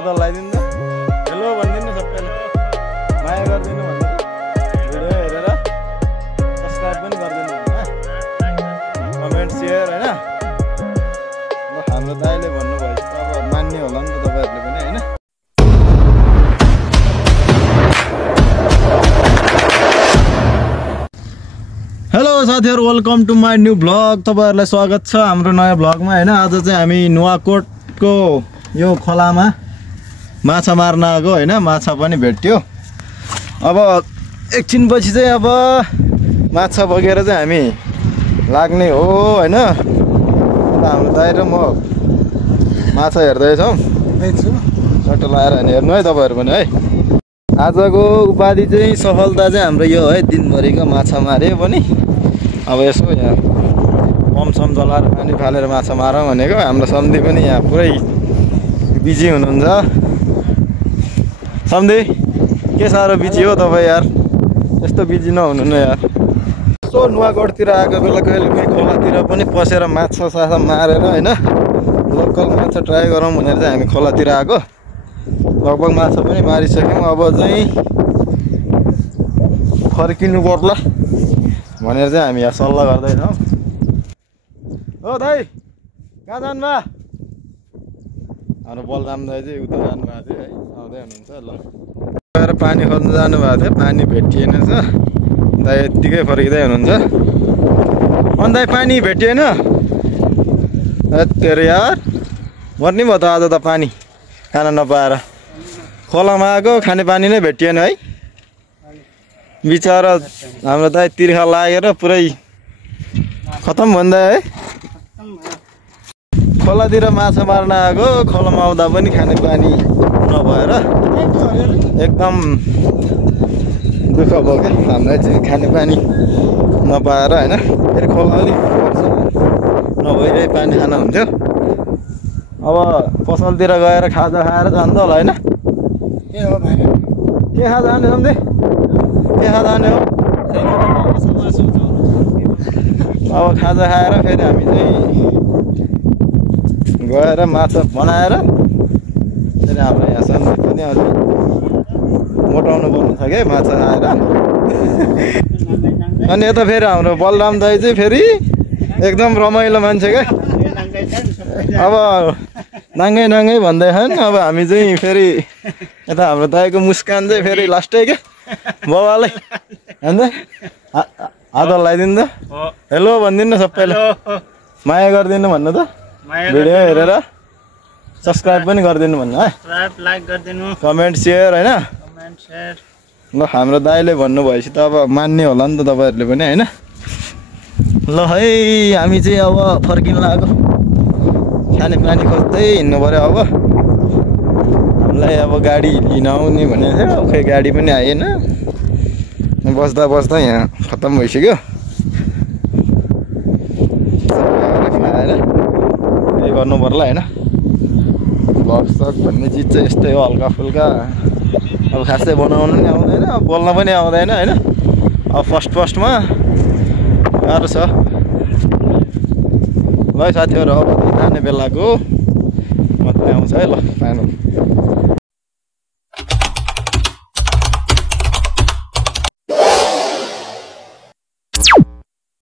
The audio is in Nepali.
आदर लगाइदिनु त हेलो भनिदिनु सबैले माया गरिदिनु भन्नु भिडियो हेरेर सब्स्क्राइब पनि गरिदिनु कमेन्ट सेयर हैन हाम्रो दाइले भन्नुभएछ अब मान्ने होला नि त तपाईहरुले पनि हैन हेलो साथीहरु welcome to my new blog तपाईहरुलाई स्वागत छ हाम्रो नयाँ ब्लगमा हैन आज चाहिँ हामी नुवाकोटको यो खोलामा माछा मार्न आएको हैन माछा पनि भेट्यो अब एकछिन पछि चाहिँ अब माछा बगेर चाहिँ हामी लाग्ने हो हैन हाम्रो दाइ र म माछा हेर्दै छौं सट्ट लाएर हेर्नु है तपाईहरु पनि है आजको उपाधि चाहिँ सफलता चाहिँ हाम्रो यो है दिनभरिको माछा मार्यो पनि अब यसो यहाँ पम्पसम जलाएर पानी फालेर माछा मारौँ भनेको हाम्रो सम्धी पनि यहाँ पुरै बिजी हुनुहुन्छ सम्धी के साह्रो बिजी हो तपाईँ यार यस्तो बिजी नहुनु न यार यसो नुवाकोटतिर आएको बेला कहिले खोलातिर पनि पसेर माछा साछा मारेर हैन लोकल माछा ट्राई गरौँ भनेर चाहिँ हामी खोलातिर आएको लगभग माछा पनि मारिसक्यौँ अब चाहिँ फर्किनु पर्ला भनेर चाहिँ हामी यहाँ सल्लाह गर्दैछौँ ओ दाइ कहाँ जानुभयो हाम्रो बलराम दाइ चाहिँ उता जानुभएको थियो है आउँदै हुनुहुन्छ ल गएर पानी खोज्नु जानुभएको थियो पानी भेटिएन छ दाइ यत्तिकै फर्किँदै हुनुहुन्छ अनि दाइ पानी भेटिएन तेरो यार मर्ने भयो त आज त पानी खान नपाएर खोलामा आएको खाने पानी नै भेटिएन है बिचरा हाम्रो दाइ तिर्खा लागेर पुरै खतम भन्दा है खोलातिर माछा मार्न आएको खोलामा आउँदा पनि खाने पानी नभएर एकदम दुःख भयो क्या हामीलाई चाहिँ खाने पानी नपाएर हैन फेरि खोला अलिक नभइरहे पानी खान हुन्थ्यो अब पसलतिर गएर खाजा खाएर जान्छ होला हैन के खाजा खाने सम्झे के खाजा खाने हो अब खाजा खाएर फेरि हामी चाहिँ गएर माछा बनाएर फेरि हाम्रो यहाँ सम्झे पनि अलि मोटाउनु पर्ने छ क्या माछा खाएर अनि यता फेरि हाम्रो बलराम दाइ चाहिँ फेरि एकदम रमाइलो मान्छे क्या अब नाङ्गै नाङ्गै भन्दैछन् अब हामी चाहिँ फेरि यता हाम्रो दाइको मुस्कान चाहिँ फेरि लास्टै क्या बाबालाई अन्त आदर लगाइदिनु त हेलो भनिदिनु न सबैले माया गरिदिनु भन्नु त भिडियो हेरेर सब्स्क्राइब पनि गरिदिनु भन्नु है लाइक गरिदिनु कमेन्ट सेयर हैन ल हाम्रो दाइले भन्नुभएपछि त अब मान्ने होला नि त तपाईहरुले पनि हैन ल है हामी चाहिँ अब फर्किन लाग्यो खाने पानी खोज्दै हिँड्नु पर्यो अब हामीलाई अब गाडी लिन आउने भनेको थियो खै गाडी पनि आएन बस्दा बस्दा यहाँ खत्तम भइसक्यो खाएर के गर्नु पर्ला हैन भ्लग सक भन्ने चिज चाहिँ यस्तै हो हल्का फुल्का अब खासै बनाउनु नि आउँदैन अब बोल्न पनि आउँदैन हैन अब फर्स्टमा गाह्रो छ ल साथीहरु अब जाने बेलाको मात्रै आउँछ है ल फाइनल